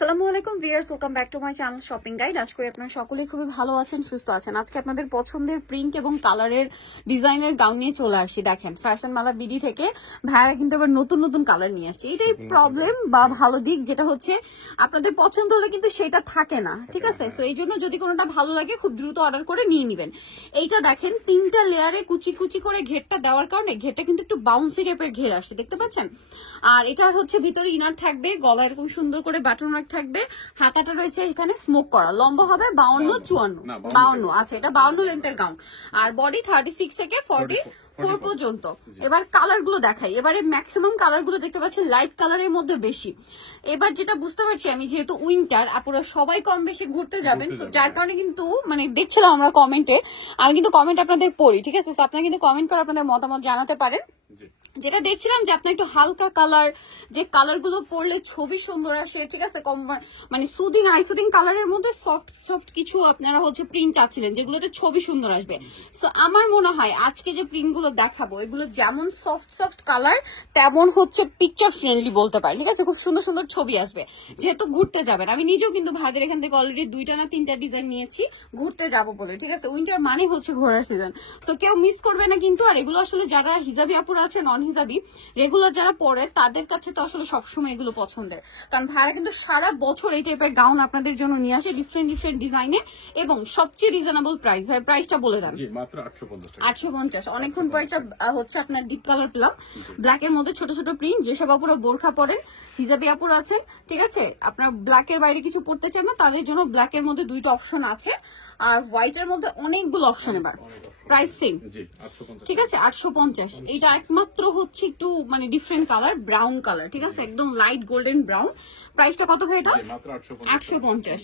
আসসালামু আলাইকুম viewers, welcome back to my channel shopping guide. আশা করি আপনারা সকলেই খুবই ভালো আছেন, সুস্থ আছেন। আজকে আপনাদের পছন্দের প্রিন্ট এবং কালারের ডিজাইনের গাউন নিয়ে চলে আসছি। দেখেন ফ্যাশন মালা বিডি থেকে ভাইয়ারা কিন্তু এবার নতুন নতুন কালার নিয়ে আসছে। এটাই প্রবলেম বা ভালো দিক, যেটা হচ্ছে আপনাদের পছন্দ হলে কিন্তু সেটা থাকে না, ঠিক আছে? সো এই জন্য যদি কোনোটা ভালো লাগে খুব দ্রুত অর্ডার করে নিয়ে নেবেন। এইটা দেখেন তিনটা লেয়ারে কুচি কুচি করে ঘেরটা দেওয়ার কারণে ঘেরটা কিন্তু একটু বাউন্সি টাইপের ঘের আসছে, দেখতে পাচ্ছেন? আর এটার হচ্ছে ভিতরে ইনার থাকবে, গলা এরকম সুন্দর করে বাটন থাকবে, হাতাটা রয়েছে এখানে স্মোক করা, লম্বা হবে 52 আচ্ছা, এটা 52 লেন্থের গাউন। আর বডি 36 থেকে 44 পর্যন্ত। এবার কালার গুলো দেখাই। এবারে ম্যাক্সিমাম কালার গুলো দেখতে পাচ্ছেন লাইট কালারের মধ্যে বেশি। এবার যেটা বুঝতে পারছি আমি, যেহেতু উইন্টার, আপনারা সবাই কম বেশি ঘুরতে যাবেন, যার কারণে কিন্তু মানে দেখছিলাম আমরা কমেন্টে, আমি কিন্তু কমেন্ট আপনাদের পড়ি, ঠিক আছে? আপনারা কিন্তু কমেন্ট করে আপনাদের মতামত জানাতে পারেন। যেটা দেখছিলাম যে আপনার একটু হালকা কালার, যে কালার গুলো পরলে ছবি সুন্দর আসে, ঠিক আছে? কম মানে সুদিং আইসুদিং কালারের মধ্যে সফট সফট কিছু আপনারা হচ্ছে প্রিন্ট চাচ্ছিলেন, যেগুলোতে ছবি সুন্দর আসবে। সো আমার মনে হয় আজকে যে প্রিন্ট গুলো দেখাবো, এগুলো যেমন সফট সফট কালার তেমন হচ্ছে পিকচার ফ্রেন্ডলি বলতে পারি, ঠিক আছে? খুব সুন্দর সুন্দর ছবি আসবে। যেহেতু ঘুরতে যাবেন, আমি নিজেও কিন্তু ভাইদের এখান থেকে অলরেডি 2টা না 3টা ডিজাইন নিয়েছি ঘুরতে যাবো বলে, ঠিক আছে? উইন্টার মানে হচ্ছে ঘোরার সিজন। সো কেউ মিস করবে না কিন্তু। আর এগুলো আসলে যারা হিজাবি আপুরা আছে, নন হিজাবি রেগুলার যারা পরে, তাদের কাছে তো আসলে সবসময় এগুলো পছন্দের, কারণ ভাইরা কিন্তু সারা বছর এই টাইপের গাউন আপনাদের জন্য নিয়ে আসে ডিফারেন্ট ডিফারেন্ট ডিজাইনে এবং সবচেয়ে রিজনেবল প্রাইস। ভাই প্রাইসটা বলে দেন। মাত্র 850 টাকা। 850। অনেকক্ষণ পর একটা হচ্ছে আপনার ডিপ কালার পেলাম, ব্ল্যাক এর মধ্যে ছোট ছোট প্রিন্ট। যেসব আপুরা বোরখা পরেন, হিজাবি আপুরা আছেন, ঠিক আছে, আপনার ব্ল্যাক এর বাইরে কিছু পড়তে চান না, তাদের জন্য ব্ল্যাক এর মধ্যে 2টা অপশন আছে, আর হোয়াইট এর মধ্যে অনেকগুলো অপশন। এবার প্রাইস সেম, ঠিক আছে? 850। এইটা একমাত্র হচ্ছে একটু মানে ডিফারেন্ট কালার, ব্রাউন কালার, ঠিক আছে, একদম লাইট গোল্ডেন ব্রাউন। প্রাইসটা কত ভাই এটা? 850।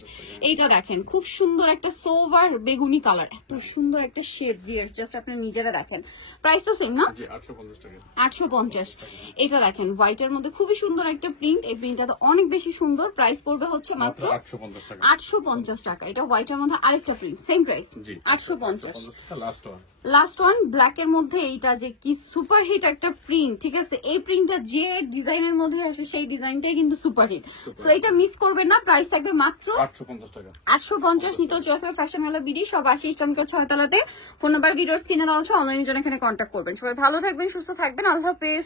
এইটা দেখেন খুব সুন্দর একটা সোভার বেগুনি কালার, এত সুন্দর একটা শেড। ভিয়ার জাস্ট আপনি নিজেরা দেখেন, প্রাইস তো সেম না? 850। এটা দেখেন হোয়াইট এর মধ্যে খুবই সুন্দর একটা প্রিন্ট, এই প্রিন্টটা তো অনেক বেশি সুন্দর। প্রাইস পড়বে হচ্ছে মাত্র 850 টাকা। এটা হোয়াইট এর মধ্যে আরেকটা print, same price 850। Last one black এর মধ্যে, এইটা যে কি সুপার হিট একটা প্রিন্ট, ঠিক আছে? এই প্রিন্টটা যে ডিজাইনের মধ্যে আসে সেই ডিজাইনটাই কিন্তু সুপার হিট। সো এটা মিস করবেন না, প্রাইস থাকবে মাত্র 850 টাকা। 850 নিতে চলে ফ্যাশন মালা বিডি, সব 80 ইস্টার্ন 6 তলাতে। ফোন নাম্বার ভিডিওর স্ক্রিনে দেওয়া আছে, অনলাইনের জন্য এখানে কন্ট্যাক্ট করবেন। সবাই ভালো থাকবেন, সুস্থ থাকবেন, আল্লাহ হাফেজ।